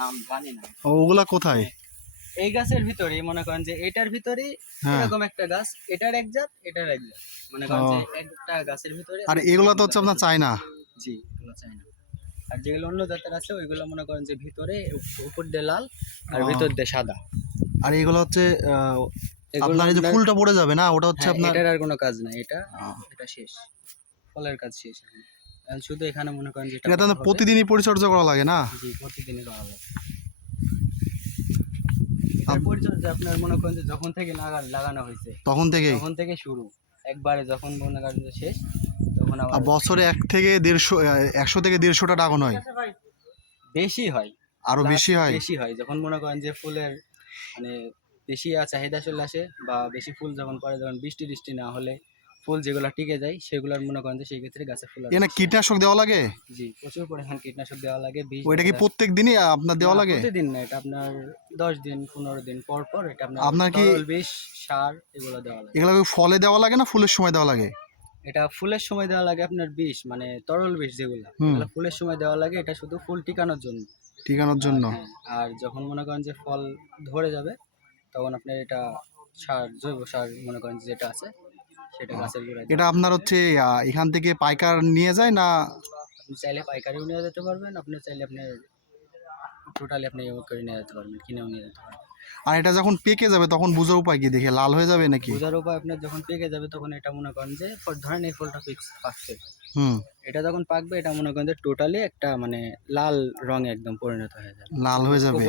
নাম জানি না। ওগুলা কোথায়? এই গাছের ভিতরেই মনে করেন যে এটার ভিতরেই এরকম একটা গাছ, এটার এক জাত, এটার এক জাত, মনে করেন যে একটা গাছের ভিতরে। আর এগুলা তো হচ্ছে আপনার চায়না। জি, এগুলো চাই না। আর যেগুলো অন্য জাতের আছে ওইগুলো মনে করেন যে ভিতরে উপর দিয়ে লাল আর ভিতর দিয়ে সাদা। আর এগুলো হচ্ছে এগুলো আপনার এই যে ফুলটা পড়ে যাবে না, ওটা হচ্ছে হ্যাঁ, আপনার এটার আর কোনো কাজ নাই। এটা এটা শেষ, ফলের কাজ শেষ এখন। এখন শুধু এখানে মনে করেন যেটা এটা তো প্রতিদিনই পরিচর্যা করা লাগে না? জি, প্রতিদিনই করা লাগে। আর পরিচর্যা আপনার মনে করেন যে যখন থেকে লাগানো হয়েছে তখন থেকে শুরু, একবারে যখন মনে করেন যে শেষ তখন আবার বছরে 1 থেকে 150 থেকে 150টা ড্রাগন হয়। বেশি হয়, আরো বেশি হয়। বেশি হয় যখন মনে করেন যে ফুলের মানে বেশি চাহিদা চলে আসে, বা বেশি ফুল যখন পরে, যখন বৃষ্টি টিষ্টি না হলে ফুল যেগুলো টিকে যায় সেগুলোর মনে করেন যে সেই ক্ষেত্রে গাছে ফুল এখানে কীটনাশক দেওয়া লাগে? জি, প্রচুর পরিমাণ কীটনাশক দেওয়া লাগে। ওইটা কি প্রত্যেক দিনই আপনার দেওয়া লাগে? প্রতিদিন না, এটা আপনার 10 দিন 15 দিন পর পর এটা আপনার কি তরল বিষ, সার এগুলো দেওয়া লাগে। এগুলো কি ফলে দেওয়া লাগে না ফুলের সময় দেওয়া লাগে? এটা ফুলের সময় দেওয়া লাগে আপনার বিষ, মানে তরল বিষ যেগুলো, এগুলো ফুলের সময় দেওয়া লাগে। এটা শুধু ফুল টিকানোর জন্য। হ্যাঁ, আর যখন মনে করেন যে ফল ধরে যাবে তখন আপনার এটা সার, জৈব সার মনে করেন যেটা আছে সেটা গাছের গোড়ায় এটা আপনার হচ্ছে এখান থেকে পাইকার নিয়ে যায় না? আপনি চাইলে পাইকারিও নিয়ে যেতে পারবেন, আপনি চাইলে আপনি টোটালি আপনি করে নিয়ে যেতে পারবেন, কিনেও নিয়ে যেতে পারবেন। আর এটা যখন পেকে যাবে তখন বোঝার উপায় কি? দেখে লাল হয়ে যাবে নাকি? বোঝার উপায় আপনার যখন পেকে যাবে তখন এটা মনে করেন যে ধরেন এই ফলটা পাকছে, এটা যখন পাকবে এটা মনে করেন যে টোটালি একটা মানে লাল রঙে একদম পরিণত হয়ে যাবে, লাল হয়ে যাবে।